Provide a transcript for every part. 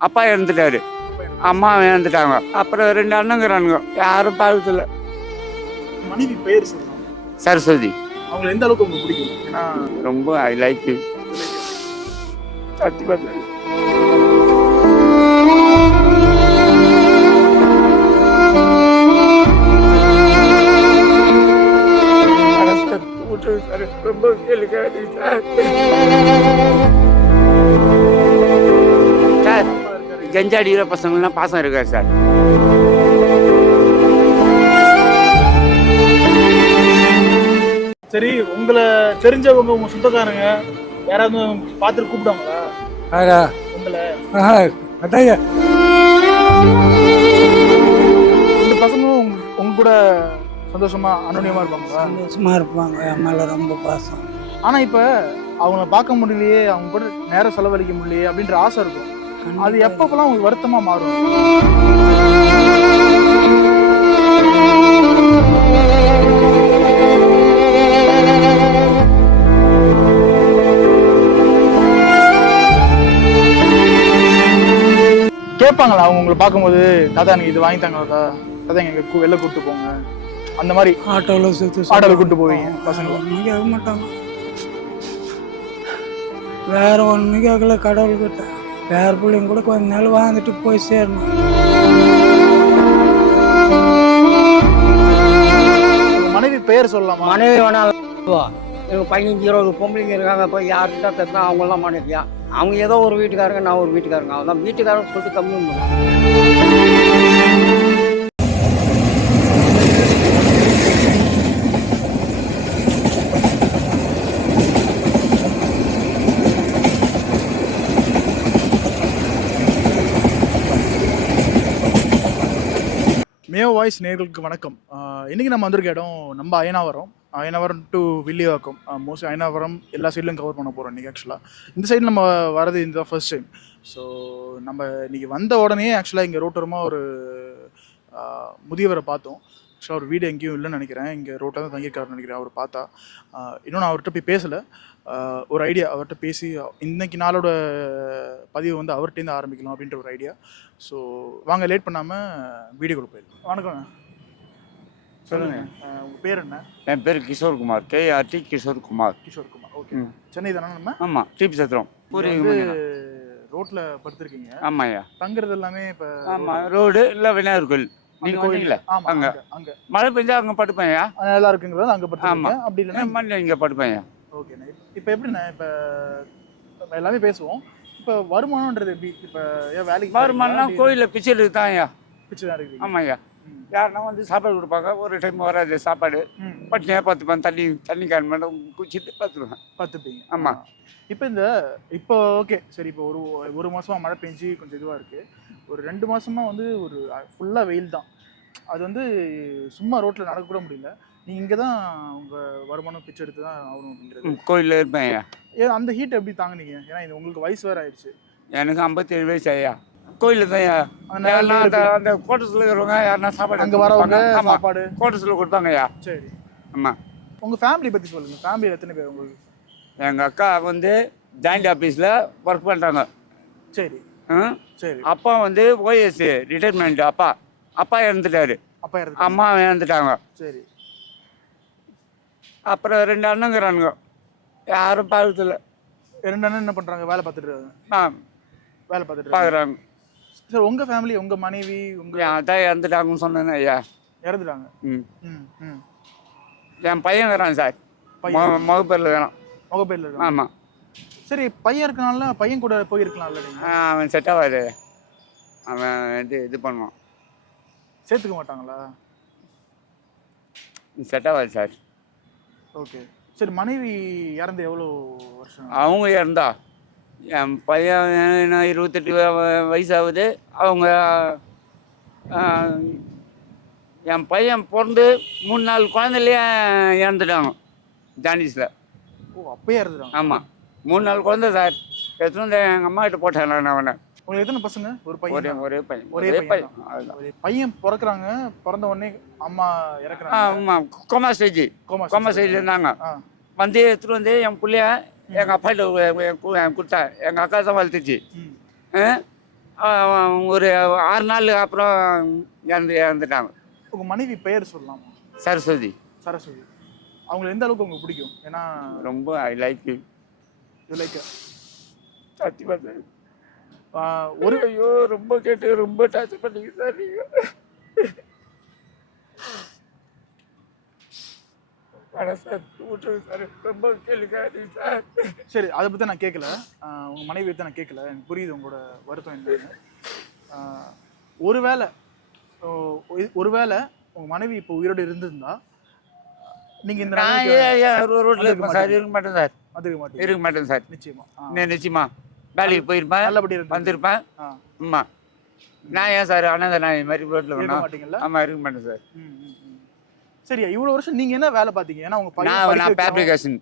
அப்பா இறந்துட்டாரு, அம்மா இறந்துட்டாங்க. அப்புறம் 2 அண்ணங்கிறானுங்க, யாரும் பார்க்கறதில்ல. மனைவி பெயர் சொல்லலாம். சரஸ்வதி. அவங்கள எந்த அளவுக்கு உங்களுக்கு பிடிக்கும்? ஏன்னா ரொம்ப ஐ லைக் யூ. சத்தியமா ரொம்ப சார், கெஞ்சா அடிக்கிற பசங்கள்லாம் பாசம் இருக்காரு சார். சரி, உங்களை தெரிஞ்சவங்க உங்க சொந்தக்காரங்க யாராவது பார்த்துட்டு கூப்பிடுவாங்களா உங்களை? இந்த பசங்களும் உங்க கூட சந்தோஷமா அனுநியமா இருப்பாங்களா? சந்தோஷமா இருப்பாங்க, என் மேல ரொம்ப பாசம். ஆனா இப்ப அவங்கள பார்க்க முடியலையே, அவங்க கூட நேரம் செலவழிக்க முடியலையே அப்படின்ற ஆசை இருக்கும். அது எப்பப்பெல்லாம் உங்களுக்கு வருத்தமா மாறும்? கேட்பாங்களா அவங்க உங்களை பார்க்கும்போது, தாத்தா எனக்கு இது வாங்கி தாங்களா, தாத்தா எங்க வெளில கூப்பிட்டு போங்க, அந்த மாதிரி ஆட்டோவில் சுற்றி ஆட்டோவில் கூப்பிட்டு போவீங்க பசங்களை? ஒன்றும் கேட்க மாட்டாங்க, வேற ஒன்றும் கேட்கல. கடவுள்கிட்ட வேற பிள்ளைங்க கூட கொஞ்ச நாள் வாழ்ந்துட்டு போய் சேரணும். மனைவி பெயர் சொல்லலாமா? மனைவி வேணாம். எங்கள் 15-20 பொம்பளைங்க இருக்காங்க. போய் யாருக்கிட்ட பேசினா அவங்களாம் மனைவியா? அவங்க ஏதோ ஒரு வீட்டுக்காரங்க, நான் ஒரு வீட்டுக்காரங்க. அவன் தான் வீட்டுக்காரங்க சொல்லிட்டு கம்மி பண்ணுவாங்க. மேயோ வாய்ஸ் நேயர்களுக்கு வணக்கம். இன்றைக்கி நம்ம வந்திருக்க இடம் நம்ம அயனாவரம் டு வில்லிவாக்கம். மோஸ்ட்லி அயனாவரம் எல்லா சைட்லையும் கவர் பண்ண போகிறோம் இன்றைக்கி. ஆக்சுவலாக இந்த சைடு நம்ம வரது இந்த ஃபர்ஸ்ட் டைம். ஸோ நம்ம இன்றைக்கி வந்த உடனே ஆக்சுவலாக இங்கே ரோட்டோரமாக ஒரு முதியவரை பார்த்தோம். ஆக்சுவலாக ஒரு வீடு எங்கேயும் இல்லைன்னு நினைக்கிறேன், இங்கே ரோட்டில் தான் தங்கியிருக்காருன்னு நினைக்கிறேன். அவர் பார்த்தா இன்னும் நான் அவர்கிட்ட போய் பேசலை. ஒரு ஐடியா, அவர்கிட்ட பேசி இன்றைக்கி நாளோட பதிவு வந்து அவர்கிட்டேருந்து ஆரம்பிக்கலாம் அப்படின்ற ஒரு ஐடியா. ஸோ வாங்க, லேட் பண்ணாமல் வீடியோக்குள்ள போயிருக்கோம். வணக்கம், சொல்லுங்க. உங்கள் பேர் என்ன? என் பேர் கிஷோர்குமார், KRT கிஷோர்குமார். கிஷோர்குமார், ஓகே. சென்னை தானே நம்ம? ஆமாம், டிபி சத்திரம். ரோட்டில் படுத்துருக்கீங்க. ஆமாய்யா. தங்குறது எல்லாமே இப்போ? ஆமாம், ரோடு இல்லை விநாயகர் கோயில். நீங்கள் கோயிலில் அங்கே மழை பெஞ்சா அங்கே படுப்பேன்யா. நல்லா இருக்குங்கிறது அங்கே படுத்துருங்க. அப்படி இல்லைன்னா மண்ணு இங்கே படுப்பேன்யா. ஓகேண்ணா. இப்போ எப்படிண்ணா, இப்போ எல்லாமே பேசுவோம். இப்போ வருமானம்ன்றது எப்படி? இப்போ ஏன் வேலைக்கு வருமானம்னா கோயிலில் பிச்சைக்கு தான் ஐயா. பிச்சை தான் இருக்குது. ஆமாய்யா. யாருன்னா வந்து சாப்பாடு கொடுப்பாங்க, ஒரு டைம் வராது சாப்பாடு, பட்டினியாக பார்த்துப்பேன். தண்ணி கேன் மேடம் குச்சிட்டு பார்த்துருவேன். பார்த்துப்பீங்க? ஆமாம். இப்போ ஓகே சரி. இப்போ ஒரு மாதமாக மழை பெஞ்சு கொஞ்சம் இதுவாக இருக்குது. ஒரு 2 மாதமாக வந்து ஒரு ஃபுல்லாக வெயில் தான். அது வந்து சும்மா ரோட்டில் நடக்கக்கூட முடியல. நீங்கள் இங்கே தான் உங்கள் வருமானம் பிச்சை எடுத்து தான் ஆகணும் அப்படின்றது. கோயிலில் இருப்பேன் ஐயா. அந்த ஹீட் எப்படி தாங்குனீங்க? ஏன்னா இது உங்களுக்கு வயசு வேறு ஆயிடுச்சு. எனக்கு 57 வயசு ஐயா. கோயிலில் தான் ஐயா. அந்த கோட்டஸில் இருக்கிறவங்க யாருன்னா சாப்பாடு அங்கே வரவங்க சாப்பாடு கோட்டஸில் கொடுப்பாங்க ஐயா. சரி. ஆமாம். உங்கள் ஃபேமிலி பற்றி சொல்லுங்கள். ஃபேமிலியில் எத்தனை பேர் உங்களுக்கு? எங்கள் அக்கா வந்து ஜாயிண்ட் ஆஃபீஸில் ஒர்க் பண்ணுறாங்க. சரி சரி. அப்பா வந்து OS ரிட்டைர்மெண்ட். அப்பா இறந்துட்டாரு, அம்மா இறந்துட்டாங்க. சரி. அப்புறம் 2 அண்ணங்கிறானுங்க, யாரும் பார்க்கறதில்ல. 2 அண்ணன் என்ன பண்ணுறாங்க? வேலை பார்த்துட்டு பார்க்குறாங்க. சார், உங்கள் ஃபேமிலி, உங்கள் மனைவி, உங்கள் அதான் இறந்துட்டாங்கன்னு சொன்னேன் ஐயா. இறந்துட்டாங்க. என் பையன் இருக்கிறான் சார், முகப்பேரில் இருக்கிறான். முகப்பேரில் இருக்கான். ஆமாம். சரி, பையன் இருக்கனால பையன் கூட போயிருக்கலாம்ல நீங்கள்? அவன் செட் ஆகாது, அவன் இது பண்ணுவான். சேர்த்துக்க மாட்டாங்களா? செட் ஆகாது சார். ஓகே சரி. மனைவி இறந்து எவ்வளோ வருஷம்? அவங்க இறந்தா என் பையன் 28 வயசாகுது. அவங்க என் பையன் பிறந்து 3-4 குழந்தையிலேயே இறந்துட்டாங்க ஜாண்டிஸில். ஓ, அப்பயே இறந்துட்டாங்க? ஆமாம், 3-4 குழந்தை சார். எத்தனை வந்து எங்கள் அம்மா கிட்ட போட்டேன் நான் அவனை. உங்களுக்கு எத்தனை பசங்க? ஒரு பையன். ஒரே பையன். பையன் பிறக்கிறாங்க, பிறந்த உடனே அம்மா இறக்குறாங்க. ஆமாம், கோமா ஸ்டேஜில் இருந்தாங்க. வந்து எடுத்துகிட்டு வந்து என் பிள்ளைய எங்கள் அப்பாட்ட கொடுத்தேன். எங்கள் அக்கா தான் வளர்த்துச்சு. ஒரு 6 நாள் அப்புறம் இறந்துட்டாங்க. உங்கள் மனைவி பெயர் சொல்லலாமா? சரஸ்வதி. சரஸ்வதி. அவங்கள எந்த அளவுக்கு உங்களுக்கு பிடிக்கும்? ஏன்னா ரொம்ப I like you. You like சத்தி பார்த்தேன். ஒரு ஐயோ ரொம்ப கேட்டு ரொம்ப டார்ச்சர் பண்ணீங்க சார் நீங்கள். வேணாம் சார், விட்டுருங்க சார், ரொம்ப கேளுக்காதீங்க சார். சரி, அதை பற்றி நான் கேட்கல. உங்கள் மனைவி பற்றி நான் கேட்கல. எனக்கு புரியுது உங்களோட வருத்தம் என்னன்னு. ஒருவேளை ஒருவேளை உங்கள் மனைவி இப்போ உயிரோடு இருந்திருந்தா நீங்கள் இந்த நான் ரோட்டில் இருப்பேன் சார், இருக்க மாட்டேன் சார். அதுக்கு மாட்டேன். இருக்க மாட்டேன் சார். நிச்சயமா நிச்சயமா வேலைக்கு போயிருப்பேன், நல்லபடி வந்திருப்பேன். ஆமாம், நான் ஏன் சார் அண்ணாத நான் இது மாதிரி ரோட்டில் இருக்க வேணும்? மாட்டீங்கல்ல? ஆமாம், இருக்க மாட்டேன் சார். சரியா, இவ்வளோ வருஷம் நீங்கள் என்ன வேலை பார்த்தீங்க? ஏன்னா உங்கள் பையன் நான் ஃபேப்ரிகேஷன்.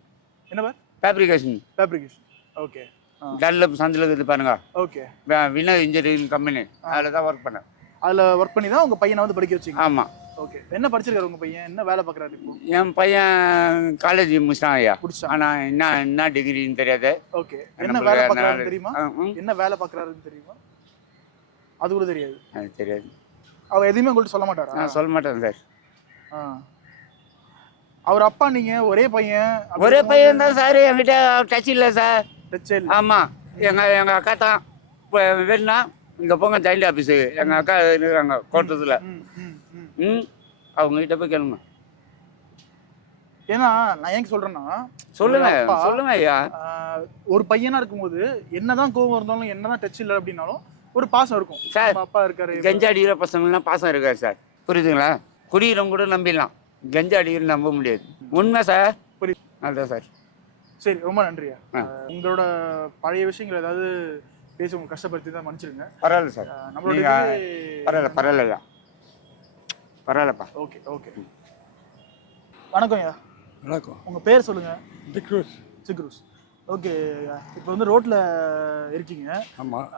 என்ன ஃபேப்ரிகேஷன். ஃபேப்ரிகேஷன். ஓகே. டல்லப் சந்தில் இருக்குது பாருங்க, ஓகே. வினோத் இன்ஜினியரிங் கம்பெனி, அதில் தான் ஒர்க் பண்ணேன். அதில் ஒர்க் பண்ணி தான் உங்கள் பையனை வந்து படிக்க வச்சிங்க? ஆமாம். ஓகே. என்ன படிச்சிருக்காரு உங்கள் பையன்? என்ன வேலை பார்க்குறாரு இப்போ? என் பையன் காலேஜ் முடிச்சிட்டான் ஐயா. முடிச்சான். ஆனால் என்ன டிகிரின்னு தெரியாது. ஓகே. என்ன வேலை பார்க்குறாருன்னு தெரியுமா? என்ன வேலை பார்க்குறாருன்னு தெரியுமா? அது கூட தெரியாது. அது தெரியாது. அவர் எதுவுமே உங்கள்கிட்ட சொல்ல மாட்டாரா? நான் சொல்ல மாட்டேன் சார். அவர் அப்பா நீங்கள் ஒரே பையன்? ஒரே பையன் தான் சார், என்கிட்ட டச் இல்லை சார். டச் இல்லை. ஆமாம், எங்கள் அக்கா தான். இப்போ வேணும்னா இங்கே போங்க ஜாயிண்ட் ஆஃபீஸுக்கு, எங்கள் அக்கா இருக்கிறாங்க கோட்டத்தில். அவங்ககிட்ட போய் கேளுங்க. ஏன்னா நான் ஏன் சொல்கிறேன்னா, சொல்லுங்க ஐயா. ஒரு பையனாக இருக்கும்போது என்னதான் கோவம் இருந்தாலும் என்னதான் டச் இல்லை அப்படின்னாலும் ஒரு பாசம் இருக்கும் சார். அப்பா இருக்காரு. கஞ்சா அடிக்கிற பசங்கள்லாம் பாசம் இருக்காது சார், புரியுதுங்களா? குடிக்கிறவங்க கூட நம்பிடலாம், கஞ்சா அடிக்கிற நம்ப முடியாது. உண்மை சார். புரியுது. அதுதான் சார். சரி, ரொம்ப நன்றியா. உங்களோட பழைய விஷயங்கள் ஏதாவது பேசி உங்களுக்கு கஷ்டப்படுத்தி தான் மன்னிச்சிருங்க. பரவாயில்ல சார், நம்மளோட பரவாயில்லையா, பரவாயில்லப்பா. Okay okay. வணக்கம் ஐயா. வணக்கம். உங்கள் பேர் சொல்லுங்கள். திக்ரூஸ். சிக்ரூஸ். ஓகே. இப்போ வந்து ரோட்டில் இருக்கீங்க. ஆமாம்.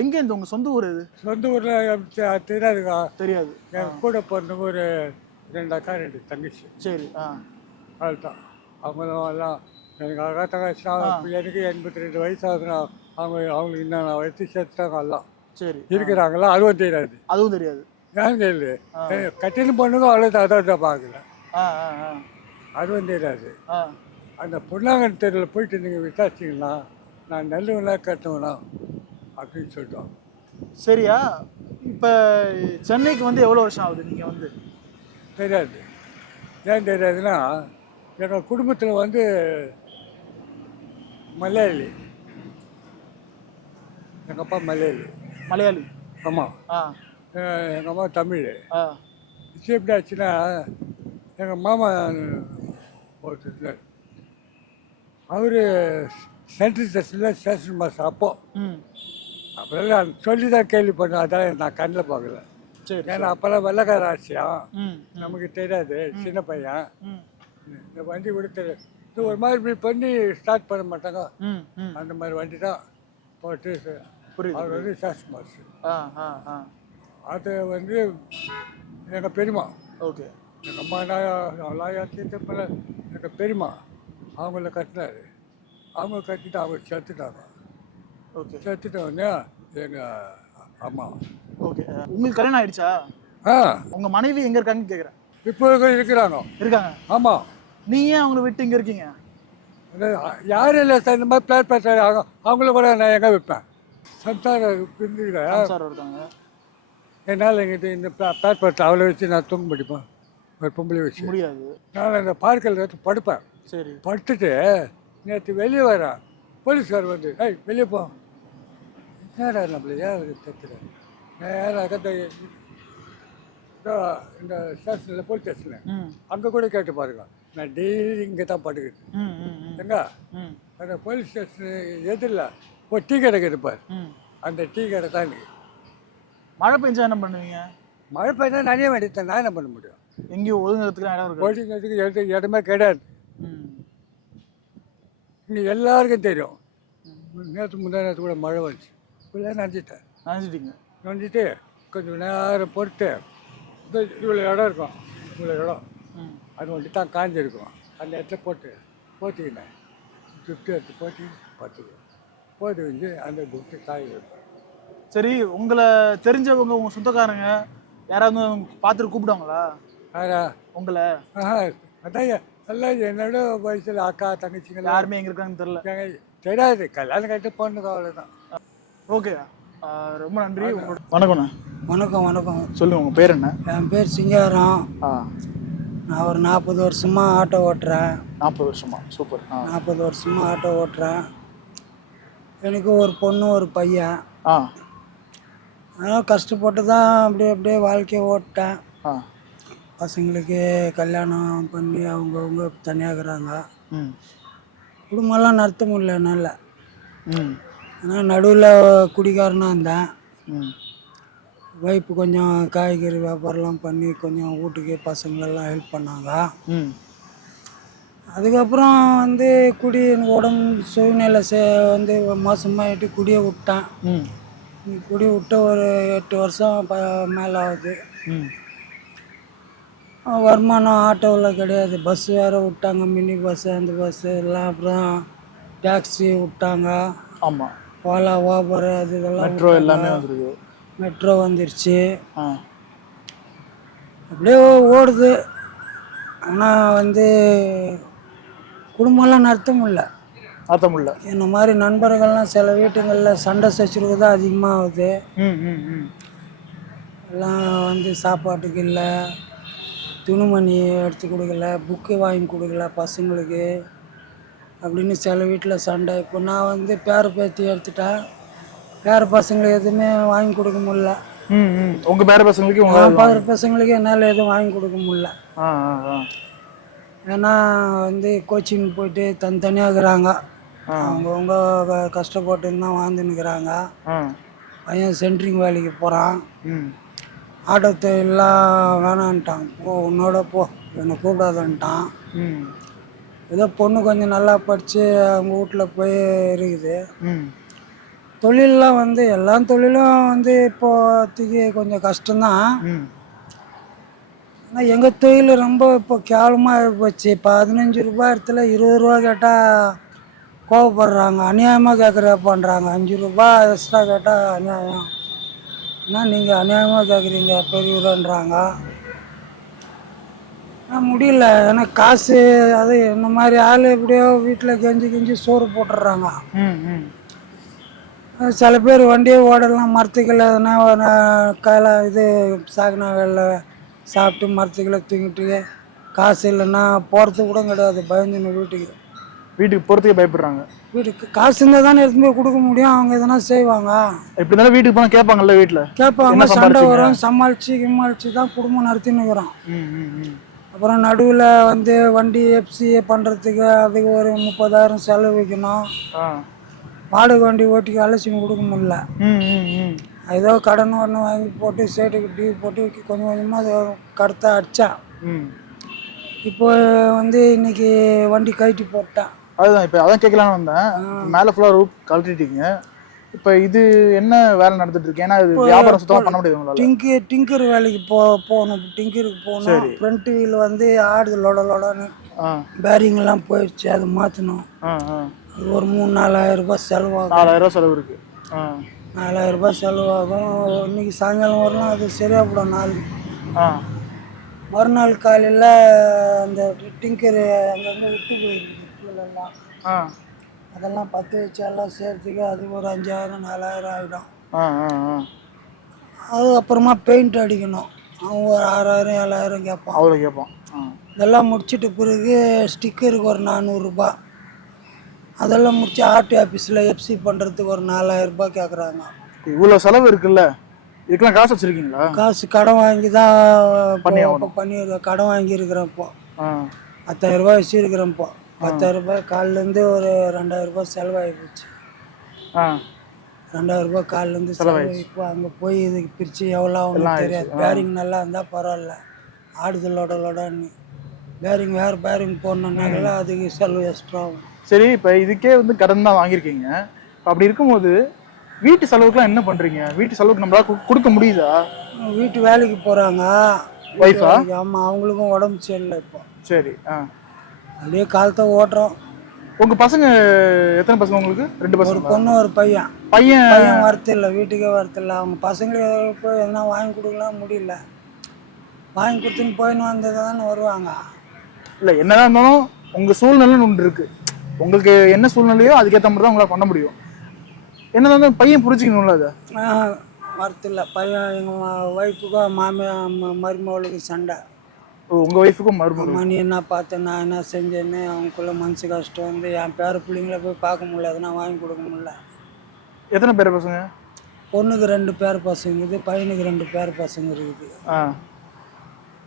எங்கே இந்த உங்கள் சொந்த ஊர்? இது சொந்த ஊரில் தெரியாதுக்கா. தெரியாது. என் கூட பிறந்தவங்க ஒரு 2 அக்கா 2 தங்கச்சி. சரி. அதுதான் அவங்களும் எல்லாம் எனக்கு அக்கா தங்கச்சி. எனக்கு 82 வயசு ஆகுதுன்னா அவங்களுக்கு இன்னும் வயசு சேர்த்துட்டாங்க எல்லாம். சரி. இருக்கிறாங்களா அதுவும் தெரியாது. அதுவும் தெரியாது. ஏன் கேள்வி, கட்டிலும் பொண்ணுக்கும் அவ்வளோ அதான் பார்க்கல. அதுவும் தெரியாது. அந்த பொன்னாங்கன் தெருவில் போயிட்டு நீங்கள் விசாரிச்சிங்கன்னா நான் நல்லவனா கட்டுவேனா அப்படின்னு சொல்லிட்டோம். சரியா. இப்போ சென்னைக்கு வந்து எவ்வளோ வருஷம் ஆகுது நீங்கள் வந்து? தெரியாது. ஏன் தெரியாதுன்னா எங்கள் குடும்பத்தில் வந்து மலையாளி. எங்கள் அப்பா மலையாளி. ஆமாம். எங்கள் அம்மா தமிழ். இது எப்படி ஆச்சுன்னா எங்கள் மாமா ஒருத்தர் அவர் சென்ட்ரல் ஸ்டேஷன் மாதம் அப்போல்லாம் நான் சொல்லி தான் கேள்விப்பட்டேன். அதான் நான் கண்ணில் பார்க்கல. சரி. ஏன்னா அப்போல்லாம் வெள்ளக்கார ஆட்சியம், நமக்கு தெரியாது, சின்ன பையன். இந்த வண்டி கூட தெரியாது. இது ஒரு மாதிரி இப்படி பண்ணி ஸ்டார்ட் பண்ண மாட்டாங்க. அந்த மாதிரி வண்டி தான் போட்டு அவர் வந்து ஸ்டேஷன் மாஸ்டர். அது வந்து எங்கள் பெரியம்மா. ஓகே. எங்கள் அம்மா நான் எங்கள் பெரியம்மா அவங்கள கட்டினாரு. அவங்க கட்டிட்டு அவங்க செத்துட்டாங்க. ஓகே. செத்துட்டோடனே எங்கள் அம்மா. ஓகே. உங்களுக்கு கல்யாணம் ஆயிடுச்சா? உங்கள் மனைவி எங்கே இருக்காங்கன்னு கேட்குறேன். இப்போ இருக்கிறாங்க. இருக்காங்க. ஆமாம். நீங்கள் அவங்கள விட்டு இங்கே இருக்கீங்க? யாரும் இல்லை சார். இந்த மாதிரி பிளாட் பேசுகிறாங்க. அவங்கள கூட நான் எங்கே வைப்பேன்? சம்சாரம் இருக்காங்க. என்னால் எங்கிட்ட இந்த பிளாட் பேட் அவ்வளோ வச்சு நான் தூங்க முடிப்பேன். ஒரு பொம்பளை வச்சு முடியாது. நான் இந்த பார்க்கில் நேற்று படுப்பேன். சரி. படுத்துட்டு நேற்று வெளியே வரேன். போலீஸ்கார் வந்து வெளியே போ. என்னடா நம்மள ஏன் தைக்கிறேன்? நேராக இந்த ஸ்டேஷனில் போலீஸ் ஸ்டேஷனு அங்கே கூட கேட்டு பாருங்க. நான் டெய்லி இங்கே தான் படுக்கிறேன். எங்க அந்த போலீஸ் ஸ்டேஷனு எதிரில் ஒரு டீ கடை இருப்பார். அந்த டீ கடை தான் எனக்கு. மழை பெஞ்சா என்ன பண்ணுவீங்க? மழை பெஞ்சா நிறைய வேண்டியது. நான் என்ன பண்ண முடியும்? எங்கேயும் ஒதுங்கிறதுக்கு இடம் இருக்கு? ஒதுங்கிறதுக்கு இடமே கிடையாது. இங்கே எல்லாருக்கும் தெரியும். நேற்று முந்தா நேரத்து கூட மழை வந்துச்சு. இப்படிலாம் நனைஞ்சிட்டு கொஞ்சம் நேரம் பொறுத்து இவ்வளோ இடம் இருக்கும். இவ்வளோ இடம் அது வந்துட்டு தான் காஞ்சிருக்கும். அந்த இடத்துல போத்திக்கினேன். துட்டு எடுத்து போட்டு பார்த்துக்குவேன். போட்டு வந்து அந்த துட்டு காய் வைப்பேன். சரி, உங்களை தெரிஞ்சவங்க உங்க சொந்தக்காரங்க யாராவது பார்த்துட்டு கூப்பிடுவாங்களா ஆனா உங்களை? அதான் எல்லாம் என்னோட வயசில் அக்கா தங்கச்சிங்களா யாருமே எங்க இருக்காங்கன்னு தெரியல. தெரியாது, கல்யாணம் கட்டு பொண்ணுக்கு அவ்வளோதான். ஓகே, ரொம்ப நன்றி. உங்களோட வணக்கம்ண்ணா. வணக்கம் வணக்கம். சொல்லுங்க, உங்க பேர் என்ன? என் பேர் சிங்காரம். ஆ, நான் ஒரு 40 வருஷமாக ஆட்டோ ஓட்டுறேன். 40 வருஷமா? சூப்பர். 40 வருஷமாக ஆட்டோ ஓட்டுறேன். எனக்கு ஒரு பொண்ணு ஒரு பையன். ஆ அதனால் கஷ்டப்பட்டு தான் அப்படியே அப்படியே வாழ்க்கையை ஓட்டேன். ஆ பசங்களுக்கு கல்யாணம் பண்ணி அவங்கவுங்க தனியாகிறாங்க. ம் குடும்பம்லாம் நடத்த முடியல என்னால். ம் ஆனால் நடுவில் குடிகாரனாக இருந்தேன். ம் ஒய்ஃபு கொஞ்சம் காய்கறி வியாபாரம்லாம் பண்ணி கொஞ்சம் வீட்டுக்கு பசங்களெல்லாம் ஹெல்ப் பண்ணாங்க. ம் அதுக்கப்புறம் வந்து குடி உடம்பு சூழ்நிலை வந்து மோசமாகிட்டு குடியை விட்டேன். ம் குடி விட்டு ஒரு 8 வருஷம் மேலே ஆகுது. ம் வருமானம் ஆட்டோவில் கிடையாது. பஸ்ஸு வேறு விட்டாங்க, மினி பஸ்ஸு அந்த பஸ்ஸு எல்லாம். அப்புறம் டாக்ஸி விட்டாங்க. ஆமாம், ஓலா ஓபரு அது இதெல்லாம் மெட்ரோ எல்லாமே வந்துருக்கு. மெட்ரோ வந்துருச்சு. ஆ அப்படியே ஓடுது. ஆனால் வந்து குடும்பம்லாம் நடத்த முடியல. ஆற்ற முடியல. இந்த மாதிரி நண்பர்கள்லாம் சில வீட்டுங்களில் சண்டை சச்சரவு தான் அதிகமாகுது. ம் ம் ம் எல்லாம் வந்து சாப்பாட்டுக்கு இல்லை, துணிமணி எடுத்து கொடுக்கல, புக்கு வாங்கி கொடுக்கல பசங்களுக்கு அப்படின்னு சில வீட்டில் சண்டை. இப்போ நான் வந்து பேர பேத்தி எடுத்துட்டேன், பேர பசங்களுக்கு எதுவுமே வாங்கி கொடுக்க முடியல. ம் ம் உங்கள் பேர பசங்களுக்கு உங்கள் பேர பசங்களுக்கு என்னால் எதுவும் வாங்கி கொடுக்க முடியல. ஆ ஆ ஆ ஏன்னா வந்து கோச்சிங் போயிட்டு தனித்தனியாக இருக்கிறாங்க. அவங்கவுங்க கஷ்டப்பட்டுன்னு தான் வாழ்ந்துன்னுக்குறாங்க. ஆ பையன் சென்ட்ரிங் வேலைக்கு போகிறான். ம் ஆட்டோ தொழிலாம் வேணான்ட்டான். போ உன்னோட போ, என்னை கூப்பிடாதன்ட்டான். ம் ஏதோ பொண்ணு கொஞ்சம் நல்லா படித்து அவங்க வீட்டில் போய் இருக்குது. ம் தொழிலெலாம் வந்து எல்லா தொழிலும் வந்து இப்போதைக்கு கொஞ்சம் கஷ்டம்தான். ம் ஆனால் எங்கள் தொழில் ரொம்ப இப்போ கேவலமாக போச்சு. 15 ரூபா இடத்துல 20 ரூபா கேட்டால் கோவப்படுறாங்க. அநியாயமாக கேட்குறப்பான்றாங்க. 5 ரூபா எக்ஸ்ட்ரா கேட்டால் அநியாயம். ஏன்னா நீங்கள் அநியாயமாக கேட்குறீங்க பெரியவரன்றாங்க. முடியல. ஏன்னா காசு அது இந்த மாதிரி ஆள் எப்படியோ வீட்டில் கெஞ்சி சோறு போட்டுடுறாங்க. ம் ம் சில பேர் வண்டியே ஓடலாம், மரத்துக்களை எதனா காலை இது சாகினா வேலை சாப்பிட்டு மரத்துக்களை தூங்கிட்டு காசு இல்லைன்னா போகிறதுக்கு கூட கிடையாது. பயந்துன்னு வீட்டுக்கு போகிறதுக்கே பயப்படுறாங்க. வீட்டுக்கு காசு இருந்தால் தானே எடுத்து போய் கொடுக்க முடியும். அவங்க எதனா செய்வாங்க. எப்படி இருந்தாலும் வீட்டுக்கு போனால் கேட்பாங்கல்ல, வீட்டில் கேட்பாங்க. சண்டை வரும். சமாளித்து தான் குடும்பம் நடத்தின்னு இருக்கிறோம். ம் ம் ம் அப்புறம் நடுவில் வந்து வண்டி எஃப்சி பண்ணுறதுக்கு அதுக்கு ஒரு 30,000 செலவு வைக்கணும். ஆ வாடகை வண்டி ஓட்டிக்கு அலட்சியம் கொடுக்க முடியல. ம் ம் ம் ஏதோ கடன் ஒன்று வாங்கி போட்டு சேட்டுக்கு டியூ போட்டு கொஞ்சம் கொஞ்சமாக அதை கடத்த அடித்தான். ம் இப்போ வந்து இன்னைக்கு வண்டி கழட்டி போட்டேன். அதுதான் இப்போ அதான் கேட்கலான்னு வந்தேன். மேலே ஃபுல்லாக ரூப் கழட்டிட்டீங்க. இப்போ இது என்ன வேலை நடந்துட்டு இருக்கு? ஏன்னா இது வியாபாரம் சுத்தமாக பண்ண முடியாது உங்களால். டிங்கர் வேலைக்கு போகணும். டிங்கருக்கு போகணும். ஃப்ரண்ட் வீல் வந்து ஆடுது லொடன்னு. பேரிங்லாம் போயிடுச்சு, அதை மாற்றணும். அது ஒரு 3-4,000 ரூபாய் செலவாகும். 4,000 ரூபா செலவு இருக்குது. 4,000 ரூபாய் செலவாகும். இன்னைக்கு சாயங்காலம் வரலாம், அது சரியாக போடும். நாள் மறுநாள் காலையில் அந்த டிங்கர் அங்கங்கே விட்டு போயிருக்கு கீழெல்லாம். அதெல்லாம் 10 வச்சு எல்லாம் சேர்த்துக்கு அது ஒரு 5,000-4,000 ஆகிடும். அது அப்புறமா பெயிண்ட் அடிக்கணும். அவன் ஒரு 6,000-7,000 கேட்பான். அவ்வளோ கேட்பான். இதெல்லாம் முடிச்சிட்ட பிறகு ஸ்டிக்கருக்கு ஒரு 400 ரூபா. அதெல்லாம் முடிச்சு ஆர்டி ஆஃபீஸில் எஃப்சி பண்ணுறதுக்கு ஒரு 4,000 ரூபாய் கேட்குறாங்க. இவ்வளோ செலவு இருக்குல்ல, இதுக்கெல்லாம் காசு வச்சுருக்கீங்களா? காசு கடன் வாங்கி தான் பண்ணிடுறோம். கடன் வாங்கியிருக்கிறேன். இப்போ 10,000 ரூபாய் வச்சுருக்கிறேன். இப்போ 10,000 ரூபாய் காலிலேருந்து ஒரு 2,000 ரூபாய் செலவாகி போச்சு. 2,000 ரூபாய் காலிலேருந்து செலவு. இப்போ அங்கே போய் இதுக்கு பிரித்து எவ்வளோ ஆகும்னு தெரியாது. பேரிங் நல்லா இருந்தால் பரவாயில்ல, ஆடுது லொடன்னு. பேரிங் வேறு பேரிங் போடணுன்னாங்களா அதுக்கு செலவு எக்ஸ்ட்ரா ஆகும். சரி, இப்போ இதுக்கே வந்து கடன் தான் வாங்கியிருக்கீங்க. அப்படி இருக்கும்போது வீட்டு செலவுக்குலாம் என்ன பண்ணுறீங்க? வீட்டு செலவுக்கு நம்மளால கொடுக்க முடியுதா? வீட்டு வேலைக்கு போகிறாங்க ஒய்ஃபா? ஆமாம், அவங்களுக்கும் உடம்பு சரியில்லை இப்போ. சரி. அப்படியே காலத்தை ஓட்டுறோம். உங்கள் பசங்க எத்தனை பசங்க உங்களுக்கு? 2 ஒரு பசங்க. பொண்ணு ஒரு பையன். பையன் பையன் வரத்தில்லை, வீட்டுக்கே வரத்தில்லை. அவங்க பசங்களுக்கு போய் எதனா வாங்கி கொடுக்கலாம் முடியல. வாங்கி கொடுத்துன்னு போயின்னு வந்தது தானே வருவாங்க. இல்லை என்னதான் இருந்தாலும் உங்கள் சூழ்நிலைன்னு ஒன்று இருக்குது. உங்களுக்கு என்ன சூழ்நிலையோ அதுக்கேற்ற மாதிரி தான் உங்களால் பண்ண முடியும். என்னதான் இருந்தாலும் பையன் புரிஞ்சுக்கணும்ல அதை. வரத்தில்லை. பையன் எங்கள் ஒய்ஃபுக்கும் மருமகளுக்கு சண்டை. உங்கள் ஒய்ஃபுக்கும் மருமகள். அம்மா நீ என்ன பார்த்த, நான் என்ன செஞ்சேன்னு அவங்களுக்குள்ள மனசு கஷ்டம் வந்து என் பேர பிள்ளைங்கள போய் பார்க்க முடியல, எதுனா வாங்கி கொடுக்க முடியல. எத்தனை பேர் பசங்க? பொண்ணுக்கு 2 பேர் பசங்க இருக்குது, பையனுக்கு 2 பேர் பசங்க இருக்குது. ஆ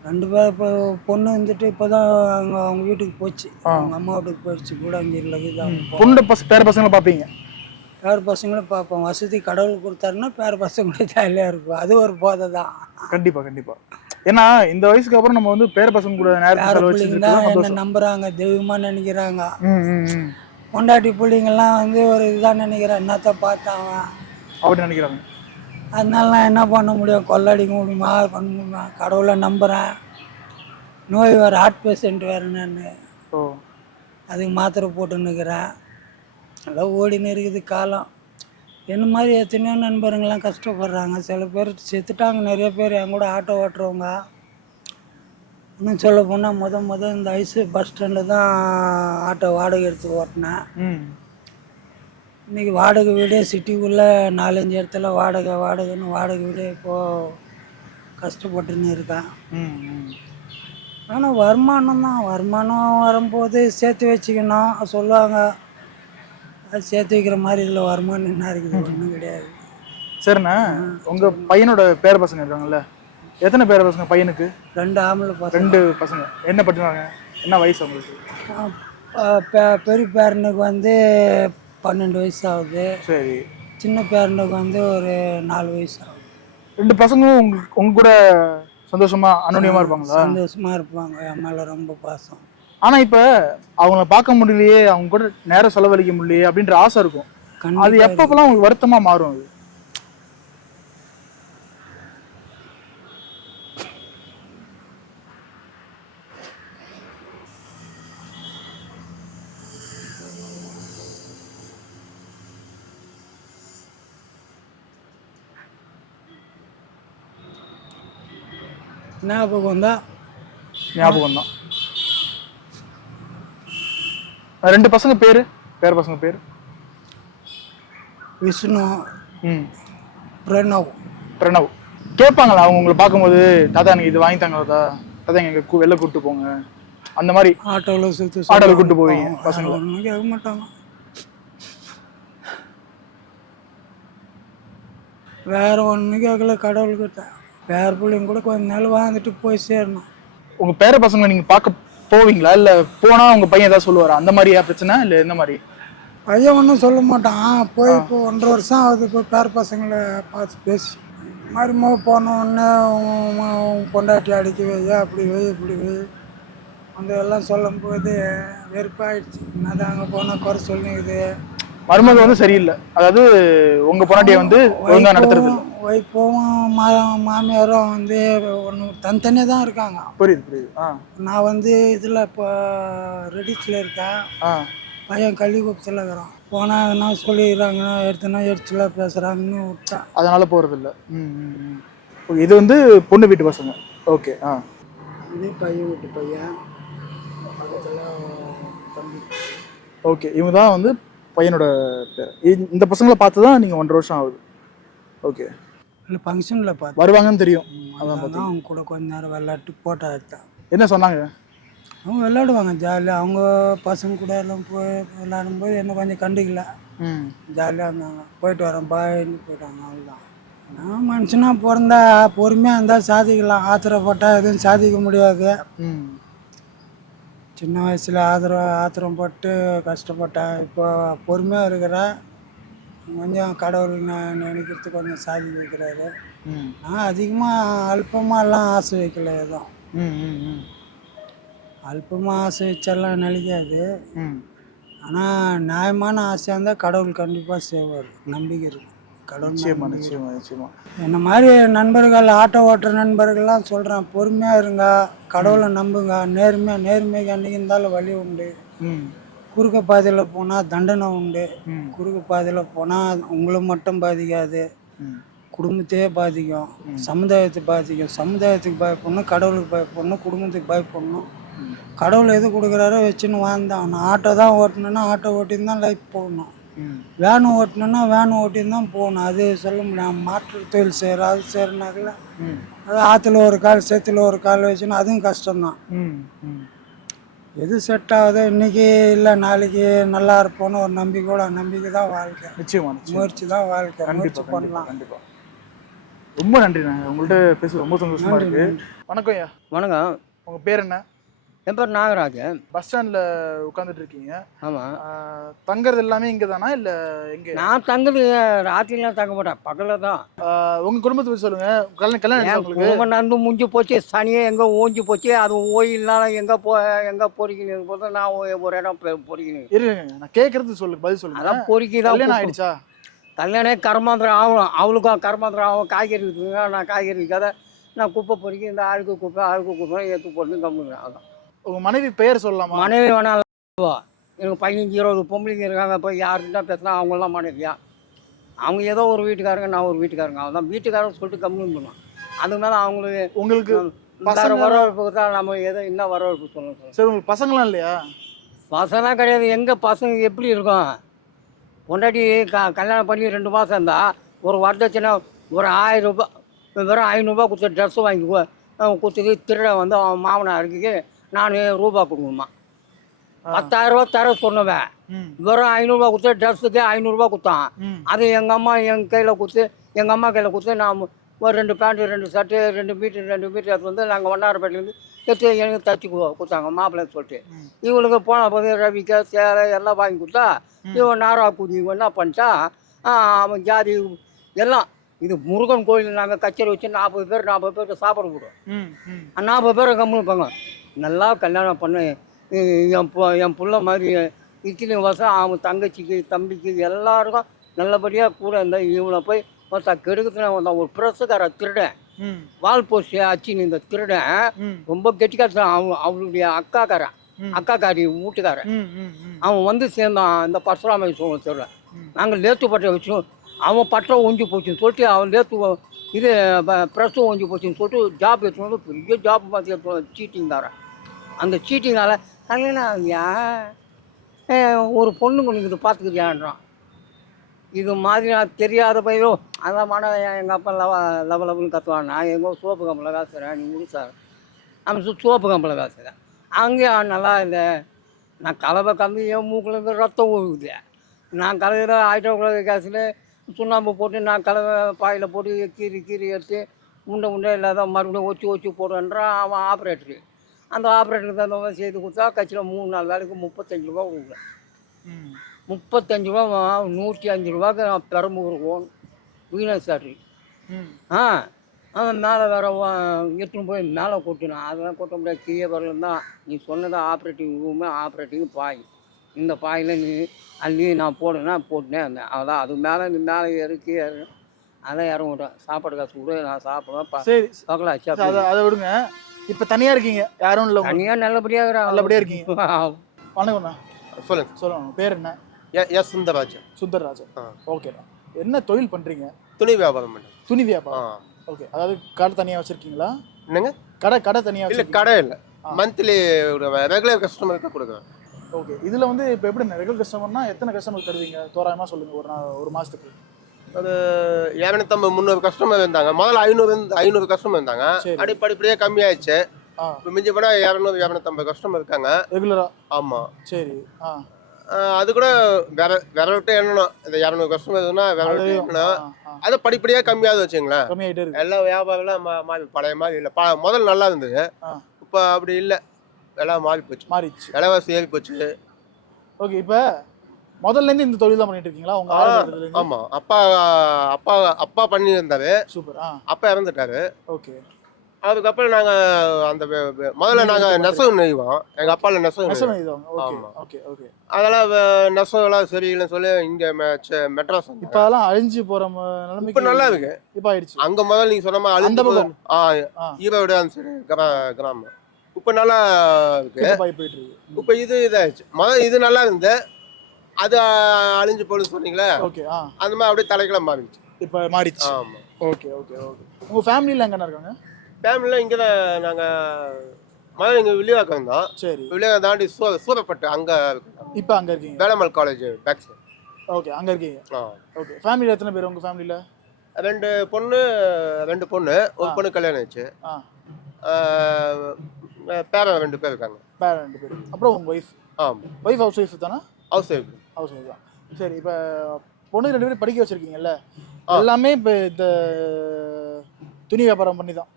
2 பேர் இப்போ பொண்ணு வந்துட்டு இப்போ தான் அவங்க வீட்டுக்கு போச்சு. அவங்க அம்மா வீட்டுக்கு போயிடுச்சு. கூடாங்கீரில் இருக்குது. பொண்ணு பேர பசங்களை பார்ப்பீங்க? பேர பசங்களும் பார்ப்போம். வசதி கடவுள் கொடுத்தாருன்னா பேர பசங்களே ஜாலியாக இருக்கும். அது ஒரு போதை தான். கண்டிப்பாக கண்டிப்பாக. ஏன்னா இந்த வயசுக்கு அப்புறம் நம்ம வந்து பேர பசங்க கூட நேரத்தை பேர செலவழிச்சு பிள்ளைங்க தான் என்ன நம்புறாங்க, தெய்வமாக நினைக்கிறாங்க. ம் பொண்டாட்டி பிள்ளைங்கள்லாம் வந்து ஒரு இதுதான் நினைக்கிறேன், என்னத்த பார்த்தாங்க அப்படி நினைக்கிறாங்க. அதனால நான் என்ன பண்ண முடியும், கொள்ளடிக்க முடியுமா, பண்ண முடியுமா? கடவுளை நம்புகிறேன். நோய் வேறு, ஹார்ட் பேஷண்ட் வேறு. நான் ஓ அதுக்கு மாத்திரை போட்டுன்னுக்கிறேன். நல்லா ஓடின்னு இருக்குது காலம். என்ன மாதிரி எத்தனையோ நண்பருங்கெல்லாம் கஷ்டப்படுறாங்க. சில பேர் செத்துட்டாங்க, நிறைய பேர். என் கூட ஆட்டோ ஓட்டுறவங்க. இன்னும் சொல்ல போனால் இந்த ஐஸு பஸ் ஸ்டாண்டில் தான் ஆட்டோ வாடகை எடுத்து ஓட்டினேன். இன்றைக்கி வாடகை வீடே சிட்டிக்குள்ளே 4-5 இடத்துல வாடகைன்னு வாடகை வீடே இப்போது கஷ்டப்பட்டுன்னு இருக்கேன். ஆனால் வருமானம் தான். வருமானம் வரும்போது சேர்த்து வச்சுக்கணும் சொல்லுவாங்க. அது சேர்த்து வைக்கிற மாதிரி இதில் வருமானம் என்ன இருக்குது? ஒன்றும் கிடையாது. சரிண்ணா, உங்கள் பையனோட பேர பசங்க இருக்காங்கல்ல, எத்தனை பேர பசங்க பையனுக்கு? 2 ஆம்பளை பசங்க. 2 பசங்க. என்ன பண்ணுறாங்க? என்ன வயசு அவங்களுக்கு? பெரிய பேரனுக்கு வந்து 12 வயசு ஆகுது. சரி. சின்ன பேரனுக்கு வந்து ஒரு 4 வயசு ஆகுது. 2 பசங்களும் உங்க கூட சந்தோஷமா அனுநியமா இருப்பாங்களா? சந்தோஷமா இருப்பாங்க. என் மேலே ரொம்ப பாசம். ஆனா இப்ப அவங்கள பார்க்க முடியலையே, அவங்க கூட நேரம் செலவழிக்க முடியலையே அப்படின்ற ஆசை இருக்கும். அது எப்பப்பெல்லாம் உங்களுக்கு வருத்தமா மாறும்? அது ஞாபகம் தான். 2 பசங்க பேரு, பேர பசங்க பேரு? விஷ்ணு, பிரணவ். கேட்பாங்களா அவங்க உங்களை பார்க்கும்போது, தாத்தா எனக்கு இது வாங்கி தாங்க தாத்தா, எங்க வெளில கூப்பிட்டு போங்க, அந்த மாதிரி? ஆட்டோவில் கூப்பிட்டு போவீங்க பசங்களை? ஒன்றும் கேட்க மாட்டாங்க. வேற ஒன்றும் கேட்கல கடவுள்கிட்ட. பேர பிள்ளைங்க கூட கொஞ்ச நாள் வாழ்ந்துட்டு போய் சேரணும். உங்க பேர பசங்களை நீங்க பார்க்க போவீங்களா? இல்லை போனா உங்க பையன் ஏதாவது சொல்லுவாரா? அந்த மாதிரியா பிரச்சனை? இல்லை எந்த மாதிரி? பையன் ஒன்றும் சொல்ல மாட்டான். போய் இப்போ 1.5 வருஷம் ஆகுது. இப்போ பேர பசங்களை பார்த்து பேசி மருமக போனோடனே பொண்டாட்டி அடிக்க வை, அப்படி வை, இப்படி வை, அந்த எல்லாம் சொல்லும் போது வெறுப்பாயிடுச்சு. என்னதான் அங்கே போனால் குறை சொல்லிக்குது. மருமக வந்து சரியில்லை, அதாவது உங்க பொண்டாட்டியை வந்து ஒழுங்கா நடத்துறது இல்லை. ஒய்ஃபும் மாமியாரும் வந்து ஒன்று தனித்தனியாக தான் இருக்காங்க. புரியுது. நான் வந்து இதில் இப்போ ரெடிஸில் இருக்கேன். பையன் கள்ளிக்குப்பத்தில் இருக்கிறான். போனால் என்ன சொல்லிடுறாங்கன்னா எரிச்சலாக பேசுகிறாங்கன்னு விட்டேன். அதனால போகிறது இல்லை. இது வந்து பொண்ணு வீட்டு பசங்க. ஓகே. இது பையன் வீட்டு பையன், பக்கத்தில் தம்பி. ஓகே, இவங்க தான் வந்து பையனோட பேர். இந்த பசங்களை பார்த்து தான் நீங்கள் 1.5 வருஷம் ஆகுது. ஓகே. இல்லை ஃபங்க்ஷனில் பார்த்து வருவாங்கன்னு தெரியும். அதான் அவங்க கூட கொஞ்ச நேரம் விளையாட்டு போட்டோ எடுத்தேன். என்ன சொன்னாங்க? அவங்க விளையாடுவாங்க ஜாலியாக. அவங்க பசங்க கூட எல்லாம் போய் விளையாடும்போது என்ன கொஞ்சம் கண்டுக்கல. ஜாலியாக இருந்தாங்க. போயிட்டு வரேன் பாய்ன்னு போயிட்டாங்க. அவ்வளோதான். நான் மனுஷனாக பிறந்தா பொறுமையாக இருந்தால் சாதிக்கலாம். ஆத்திரப்பட்டால் எதுவும் சாதிக்க முடியாது. சின்ன வயசில் ஆத்திரம் பட்டு கஷ்டப்பட்டேன். இப்போ பொறுமையாக இருக்கிறேன். கொஞ்சம் கடவுள் நினைக்கிறது கொஞ்சம் சாதி வைக்கிறாரு. நான் அதிகமாக அல்பமாகலாம் ஆசை வைக்கல. எதுவும் அல்பமாக ஆசை வச்சாலாம் நினைக்காது. ஆனால் நியாயமான ஆசையாக இருந்தால் கடவுள் கண்டிப்பாக செய்வார். நம்பிக்கை இருக்குது. கடவுள் நிச்சயமா. என்ன மாதிரி நண்பர்கள், ஆட்டோ ஓட்டுற நண்பர்கள்லாம் சொல்கிறேன், பொறுமையாக இருங்க, கடவுளை நம்புங்க, நேர்மைக்கு அன்றைக்கி இருந்தாலும் வழி உண்டு. குறுக்க பாதையில் போனால் தண்டனை உண்டு. ம் குறுக்கு பாதையில் போனால் உங்களை மட்டும் பாதிக்காது, ம் குடும்பத்தையே பாதிக்கும், சமுதாயத்தை பாதிக்கும். சமுதாயத்துக்கு பயப்படணும், கடவுளுக்கு பயப்படணும், குடும்பத்துக்கு பயப்படணும். ம் கடவுள் எது கொடுக்குறாரோ வச்சுன்னு வாழ்ந்தாகணும். ஆட்டோ தான் ஓட்டணுன்னா ஆட்டோ ஓட்டின்னு தான் லைஃப் போகணும். ம் வேன் ஓட்டணுன்னா வேன் ஓட்டின்னு தான் போகணும். அது சொல்ல முடியாது. மாற்று தொழில் செய்கிற அது செய்கிறனாக்கல ம் அது ஆற்றுல ஒரு கால் சேத்துல ஒரு கால் வச்சுன்னா அதுவும் கஷ்டம்தான். ம் ம் எது செட் ஆகுதோ இன்றைக்கி இல்லை நாளைக்கு நல்லா இருப்போன்னு ஒரு நம்பிக்கையோட நம்பிக்கை தான் வாழ்க்கை. நிச்சயமா முயற்சி தான் வாழ்க்கை. கண்டிப்பா முயற்சி கண்டிப்பா பண்ணலாம். கண்டிப்பா. ரொம்ப நன்றிண்ணா, உங்கள்கிட்ட பேச ரொம்ப சந்தோஷமா நன்றி, இருக்கு. நன்றி. வணக்கம் ஐயா, வணக்கம், உங்க பேர் என்ன? என் பேர் நாகராஜன். பஸ் ஸ்டாண்ட்ல உட்காந்துட்டு இருக்கீங்க. ஆமாம், தங்குறது எல்லாமே இங்க தானா இல்ல எங்க? நான் தங்குது ராத்திரிலாம் தங்க மாட்டேன், பகலில் தான். உங்க குடும்பத்தை பத்தி சொல்லுங்க. கல்யாணம் ஆயிடுச்சா என் உங்களுக்கு? குடும்பம் நந்து முடிஞ்சு போச்சு, சனியே எங்கே ஓஞ்சி போச்சு. அது ஓயில்னால எங்கே பொறிக்கணும் போது நான் ஒரு இடம் பொறிக்கணும். இருங்க, நான் கேட்கறது சொல்லுங்க, பதில் சொல்லுங்க. அதான் பொறுக்கி தான். கல்யாணம் ஆயிடுச்சா? கல்யாணம் கர்மாந்திரம் ஆகும், அவளுக்கும் கர்மாந்திரம் ஆகும். காய்கறி இருக்குங்க, நான் காய்கறி இருக்காத நான் குப்பை பொறுக்கி இந்த அழுக்கு குப்பை ஏற்று போட்டு கம்முக்கிறேன். அதான். உங்க மனைவி பெயர் சொல்லலாமா? மனைவி வேணாம், எனக்கு 15-20 பொம்பளைங்க இருக்காங்க. இப்போ யாருக்கிட்ட பேசினா அவங்களாம் மனைவியா? அவங்க ஏதோ ஒரு வீட்டுக்காரங்க, நான் ஒரு வீட்டுக்காரங்க. அவன் வீட்டுக்காரங்க சொல்லிட்டு கம்முன்னு பண்ணுவான். அது மேலே அவங்களுக்கு உங்களுக்கு வேறு வரவேற்புக்கு தான் நம்ம ஏதோ என்ன வரவேற்பு சொல்லணும். சரி, உங்களுக்கு பசங்களாம் இல்லையா? பசங்களாம் கிடையாது. எங்கே பசங்க எப்படி இருக்கும்? பொண்டாட்டி கல்யாணம் பண்ணி 2 மாதம் இருந்தால் ஒரு வரதட்சணை ஒரு 1000 ரூபாய், வெறும் 500 ரூபா கொடுத்து ட்ரெஸ்ஸு வாங்கி கொடுத்துட்டு திருட வந்து அவன் மாமனாருக்கு நான் ரூபா கொடுக்கணுமா? 10,000 ரூபா தர சொன்னவன் வெறும் 500 ரூபா கொடுத்து ட்ரெஸ்ஸுக்கு 500 ரூபா கொடுத்தான். அது எங்கள் அம்மா என் கையில் கொடுத்து, எங்கள் அம்மா கையில் கொடுத்து நான் ஒரு 2 பேண்ட்டு 2 ஷர்ட்டு 2 மீட்டர் எடுத்து வந்து நாங்கள் வண்ணாரப்பேட்டிலேருந்து எடுத்து எனக்கு தச்சு கொடுத்தாங்க மாப்பிள்ளைன்னு சொல்லிட்டு. இவளுக்கு போன போது ரவிக்கா சேலை எல்லாம் வாங்கி கொடுத்தா இவன் நாரா கூதி இவன் என்ன பண்ணிட்டா, அவன் ஜாதி எல்லாம். இது முருகன் கோயில் நாங்கள் கச்சேரி வச்சு 40 பேருக்கு சாப்பிட போடுவோம். 40 பேரை கம்முன்னு இருப்பாங்க. நல்லா கல்யாணம் பண்ணு, என் புள்ள மாதிரி இத்தனை வருஷம் அவன் தங்கச்சிக்கு தம்பிக்கு எல்லாருக்கும் நல்லபடியாக கூட இருந்தால் இவனை போய் ஒருத்தன் கெடுக்குதுன்னு வந்தான். ஒரு பிரசுக்கார திருடன் வால் போஸ்ட் அச்சின்னு இந்த திருடன் ரொம்ப கெட்டிக்காரன். அவளுடைய அக்காக்காரி வீட்டுக்காரன் அவன் வந்து சேர்ந்தான் இந்த பரசுராம திருடன். நாங்கள் லேத்து பட்டை வச்சோம், அவன் பட்டை ஒஞ்சி போச்சுன்னு சொல்லிட்டு அவன் லேத்து இது ப்ரெஸ்ஸும் ஒஞ்சி போச்சுன்னு சொல்லிட்டு ஜாப் எடுத்துன்னு வந்து பெரிய ஜாப் பார்த்து எடுத்து சீட்டிங்காரன். அந்த சீட்டிங்கால கல்யாணம் ஒரு பொண்ணு கொண்டு இது பார்த்துக்கிறியான்றான். இது மாதிரி நான் தெரியாத பையோ அதான் மன எங்கள் அப்பா லவலன்னு கற்றுவான். நான் எங்கோ சோப்பு கம்பளை காசுறேன், நீ முடிச்சார் நம்ம சோப்பு கம்பளை காசுறேன். அங்கேயும் நல்லா இல்லை, நான் கலவை கலந்து என் மூக்கிலேருந்து ரத்தம் ஊழுகுது. நான் கலவையில் ஆயிரத்தி காசில் சுண்ணாம்பு போட்டு நான் கலவை பாயில் போட்டு கீறி எடுத்து உண்டை இல்லாத மறுபடியும் ஒச்சி போடுறேன்றான் அவன் ஆப்ரேட்டரு. அந்த ஆப்ரேட்டருக்கு தகுந்த மாதிரி செய்து கொடுத்தா கட்சியில் 3-4 வேலைக்கு 35 ரூபா கொடுக்குறேன். 35 ரூபா 105 ரூபாய்க்கு நான் பெரம்பூர் ஓணும் வீணாசாரி. அவன் மேலே வேறு எடுத்துன்னு போய் மேலே கொட்டினான். அதெல்லாம் கொட்ட முடியாது, கீழே வரலாம் தான். நீ சொன்னதை ஆப்ரேட்டிங் ரூமு ஆப்ரேட்டிங் பாய், இந்த பாயில் நீ அள்ளி நான் போட்டுனே இருந்தேன். அதான் அது மேலே நீ மேலே ஏறி அதான் இறங்க விட்டேன். சாப்பாடு காசு கூட நான் சாப்பிடுவேன். சரி பார்க்கலாம், அதை விடுங்க. இப்போ தனியாக இருக்கீங்க, யாரும் இல்லை? தனியாக நல்லபடியாக இருக்கீங்க. வணக்கம்ண்ணா, சொல்லுங்க பேர் என்ன? எஸ் சுந்தரராஜன். சுந்தரராஜன், ஓகேண்ணா. என்ன தொழில் பண்ணுறீங்க? துணி வியாபாரம் பண்ணுறேன். துணி வியாபாரம், ஓகே. அதாவது கடை தனியாக வச்சுருக்கீங்களா? என்னங்க? கடை தனியாக இல்லை, கடை இல்லை, மந்த்லி ரெகுலர் கஸ்டமருக்கு கொடுக்குறேன். ஓகே. இதில் வந்து இப்போ எப்படி ரெகுலர் கஸ்டமர்னா எத்தனை கஸ்டமர் தருவீங்க தோராயமாக சொல்லுங்கள்? ஒரு மாதத்துக்கு ஒரு 250-300 கஸ்டமர் இருந்தாங்க. முதல்ல 500 கஸ்டமர் இருந்தாங்க. படிப்படியாக கம்மியாயிடுச்சு. இப்போ மிஞ்சி போனால் 200-250 கஸ்டமர் இருக்காங்க ரெகுலராக. ஆமாம், சரி. அது கூட வேற விட்டு எண்ணணும். இந்த 200 கஸ்டமர் இருக்குன்னா வேற விட்டு எண்ணணும். அது படிப்படியாக கம்மியாவது வச்சுங்களேன். கம்மியாகிட்டே இருக்கு. எல்லாம் வியாபாரம்லாம் மாறி பழைய மாதிரி இல்லை. முதல்ல நல்லா இருந்தது, இப்போ அப்படி இல்லை. எல்லாம் மாறிடுச்சு, விலைவாசி ஏறி போச்சு. ஓகே. இப்போ முதல்லேருந்து இந்த தொழில் தான் பண்ணிட்டு இருக்கீங்களா? உங்க ஆமாம், அப்பா பண்ணி இருந்தாரு. சூப்பர். அப்பா இறந்துட்டாரு. ஓகே. அதுக்கப்புறம் நாங்கள் அந்த முதல்ல நாங்கள் நெசவு நெய்வோம். எங்கள் அப்பாவில் நெசவு நெய்வோம். அதெல்லாம் நெசவுலாம் சரியில்லைன்னு சொல்லி இங்கே மெட்ராஸ் இப்போ அதெல்லாம் அழிஞ்சு போகிற நிலைமை. இப்போ நல்லா இருக்கு. இப்போ ஆயிடுச்சு. அங்கே முதல்ல நீங்கள் சொன்ன மாதிரி அழிந்து ஈரோடு அந்த சரி கிராமம். இப்போ நல்லா இருக்கு. டெவலப் போயிட்டு இருக்கு. இப்போ இது இதாகிடுச்சு. முதல்ல இது நல்லா இருந்து அது அழிஞ்சு போகுது சொன்னீங்களே, ஓகே. அந்த மாதிரி அப்படியே தலைக்கெல்லாம் மாறிடுச்சு. இப்போ மாறிடுச்சு. ஆமாம். ஓகே. உங்கள் ஃபேமிலியில் எங்கே இருக்காங்க? ஃபேமிலியில் இங்கே தான் நாங்கள் முதல்ல இங்கே வில்லிவாக்கம் இருந்தோம். சரி. வில்லிவாக்கம் தாண்டி சூரப்பட்டு அங்கே இப்போ அங்கே இருக்கீங்க? Velammal college back side. Okay, அங்கே இருக்கீங்க. ஆ. ஓகே. ஃபேமிலியில் எத்தனை பேர் உங்கள் ஃபேமிலியில்? 2 பொண்ணு, ஒரு பொண்ணு கல்யாணம் ஆச்சு. பேரன் 2 பேர் இருக்காங்க. பேரன் 2 பேர். அப்புறம் உங்கள் ஒய்ஃப்? ஆமாம். ஒய்ஃப் ஹவுஸ் ஒய்ஃப் தானே? House wife. ஹவுஸ் ஒய்ஃப் தான். சரி. இப்போ பொண்ணு 2 பேரும் படிக்க வச்சுருக்கீங்கல்ல, எல்லாமே இப்போ இந்த துணி வியாபாரம் பண்ணி தான்?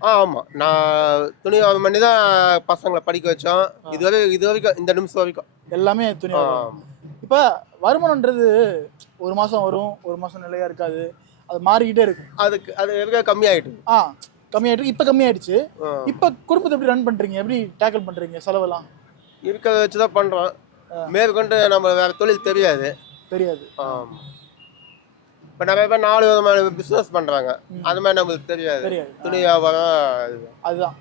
ஆமாம், நான் துணி வியாபாரம் பண்ணி தான் பசங்களை படிக்க வச்சோம். இது வரைக்கும் இந்த நிமிஷம் வரைக்கும் எல்லாமே துணி வியாபாரம். இப்போ வருமானன்றது ஒரு மாதம் வரும், ஒரு மாதம் நிலையாக இருக்காது, அது மாறிக்கிட்டே இருக்கும். அது எதுக்காக கம்மியாயிட்டு கம்மியாயிட்டு இப்போ கம்மியாயிடுச்சு. இப்போ குடும்பத்தை எப்படி ரன் பண்ணுறீங்க, எப்படி டேக்கிள் பண்ணுறீங்க செலவெல்லாம்? இருக்கிறத வச்சு தான் பண்ணுறோம். மேற்கொண்டு நம்ம வேறு தொழில் தெரியாது. ஆமாம். இப்போ நிறைய பேர் 4 விதமான பிஸ்னஸ் பண்ணுறாங்க, அது மாதிரி நம்மளுக்கு தெரியாது. துணி வியாபாரம் அதுதான்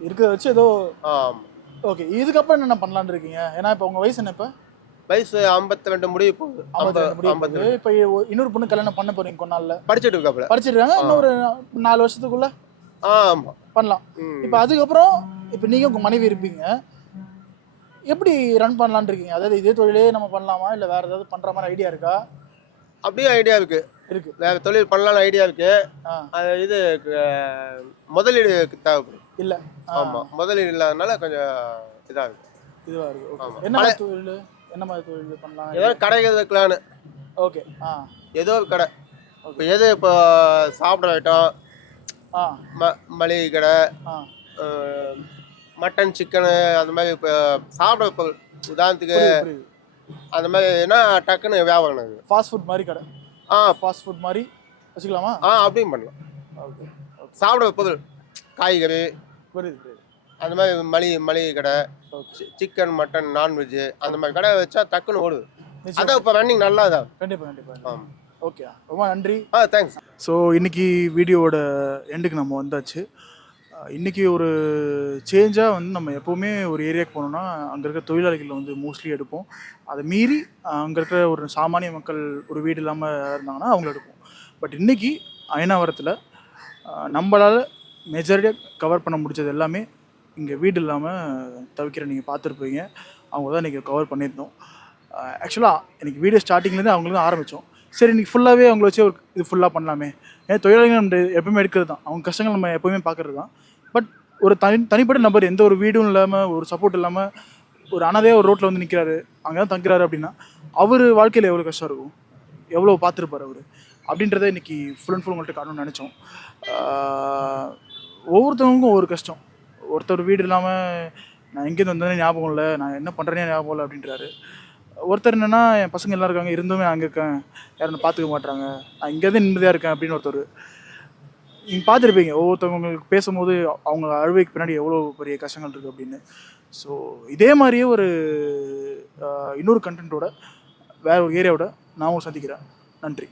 இருக்கிறத வச்சு ஏதோ. ஆமாம். ஓகே. இதுக்கப்புறம் என்ன பண்ணலான்னு இருக்கீங்க? ஏன்னா இப்போ உங்கள் வயசு என்ன? இப்போ வயசு 52 முடிய போகுது. 52. இப்போ இன்னொரு பொண்ணு கல்யாணம் பண்ண போறீங்க கொஞ்ச நாள்ல? படிச்சுட்டு இருக்காப்புல. படிச்சிருக்காங்க. இன்னொரு 4 வருஷத்துக்குள்ள ஆமாம் பண்ணலாம். இப்போ அதுக்கப்புறம் இப்போ நீங்கள் உங்கள் மனைவி இருப்பீங்க, எப்படி ரன் பண்ணலான்னு இருக்கீங்க? அதாவது இதே தொழிலே நம்ம பண்ணலாமா, இல்லை வேறு ஏதாவது பண்ணுற மாதிரி ஐடியா இருக்கா? அப்படியே ஐடியா இருக்கு. வேறு தொழில் பண்ணலான்னு ஐடியா இருக்கு. அது இது முதலீடு தேவைப்படும். இல்லை. ஆமாம், முதலீடு இல்லாதனால கொஞ்சம் இதாக இருக்கு. இதுவாக இருக்கு. என்ன மாதிரி தொழில், என்ன மாதிரி தொழில் பண்ணலாம்? ஏதோ கடை வைக்கலான்னு. ஓகே. ஏதோ ஒரு கடை. இப்போ எது இப்போ சாப்பிட ஐட்டம், மளிகை கடை, மட்டன் சிக்கனு, அந்த மாதிரி இப்போ சாப்பிட பொருள் உதாரணத்துக்கு அந்த மாதிரி என்ன டக்குன்னு வியாபாரம் இருக்குது. ஃபாஸ்ட் ஃபுட் மாதிரி கடை? ஃபாஸ்ட் ஃபுட் மாதிரி வச்சுக்கலாமா? அப்படியும் பண்ணலாம். ஓகே. சாப்பிட பொருள், காய்கறி, புரியுது. அந்த மாதிரி மளிகை கடை, சிக்கன் மட்டன் நான்வெஜ்ஜு, அந்த மாதிரி கடை வச்சா டக்குன்னு ஓடுது. அதான் இப்போ ரன்னிங் நல்லா தான். கண்டிப்பாக. ஓகே, ரொம்ப நன்றி. தேங்க்ஸ். ஸோ இன்றைக்கி வீடியோவோட எண்டுக்கு நம்ம வந்தாச்சு. இன்றைக்கி ஒரு சேஞ்சாக வந்து நம்ம எப்போவுமே ஒரு ஏரியாவுக்கு போனோம்னா அங்கே இருக்கிற தொழிலாளிகள் வந்து மோஸ்ட்லி எடுப்போம். அதை மீறி அங்கே இருக்கிற ஒரு சாமானிய மக்கள் ஒரு வீடு இல்லாமல் இருந்தாங்கன்னா அவங்கள எடுப்போம். பட் இன்றைக்கி அயனாவரத்தில் நம்மளால் மெஜாரிட்டியாக கவர் பண்ண முடிச்சது எல்லாமே இங்கே வீடு இல்லாமல் தவிக்கிற நீங்கள் பார்த்துருப்பீங்க. அவங்க தான் இன்றைக்கி கவர் பண்ணியிருந்தோம். ஆக்சுவலாக இன்றைக்கி வீடியோ ஸ்டார்டிங்லேருந்து அவங்களுக்கு தான் ஆரம்பித்தோம். சரி, இன்றைக்கி ஃபுல்லாகவே அவங்கள வச்சு ஒரு இது ஃபுல்லாக பண்ணலாமே. ஏன் தொழிலாளிகள் நம்ம எப்பவுமே எடுக்கிறது தான், அவங்க கஷ்டங்கள் நம்ம எப்போவுமே பார்க்குறது தான். பட் ஒரு தனிப்பட்ட நபர் எந்த ஒரு வீடும் இல்லாமல், ஒரு சப்போர்ட் இல்லாமல், ஒரு அனாதையாக ஒரு ரோட்டில் வந்து நிற்கிறாரு, அங்கே தான் தங்குறாரு அப்படின்னா அவர் வாழ்க்கையில் எவ்வளோ கஷ்டம் இருக்கும், எவ்வளோ பார்த்துருப்பார் அவர் அப்படின்றத இன்றைக்கி ஃபுல் அண்ட் ஃபுல் உங்கள்கிட்ட காட்டணும்னு நினச்சோம். ஒவ்வொருத்தவங்களுக்கும் ஒவ்வொரு கஷ்டம். ஒருத்தர் வீடு இல்லாமல் நான் எங்கேருந்து வந்தேன்னு ஞாபகம் இல்லை, நான் என்ன பண்ணுறேனே ஞாபகம் இல்லை அப்படின்றாரு. ஒருத்தர் என்னென்னா என் பசங்க எல்லாம் இருக்காங்க, இருந்துமே அங்கே இருக்கேன், யாரும் பார்த்துக்க மாட்டாங்க, நான் இங்கேருந்து நிம்மதியாக இருக்கேன் அப்படின்னு ஒருத்தர். நீங்கள் பார்த்துருப்பீங்க ஒவ்வொருத்தவங்களுக்கு பேசும்போது அவங்க அழுவைக்கு பின்னாடி எவ்வளோ பெரிய கஷ்டங்கள் இருக்குது அப்படின்னு. ஸோ இதே மாதிரியே ஒரு இன்னொரு கண்டென்ட்டோட வேறு ஒரு ஏரியாவோட நான் சந்திக்கிறேன். நன்றி.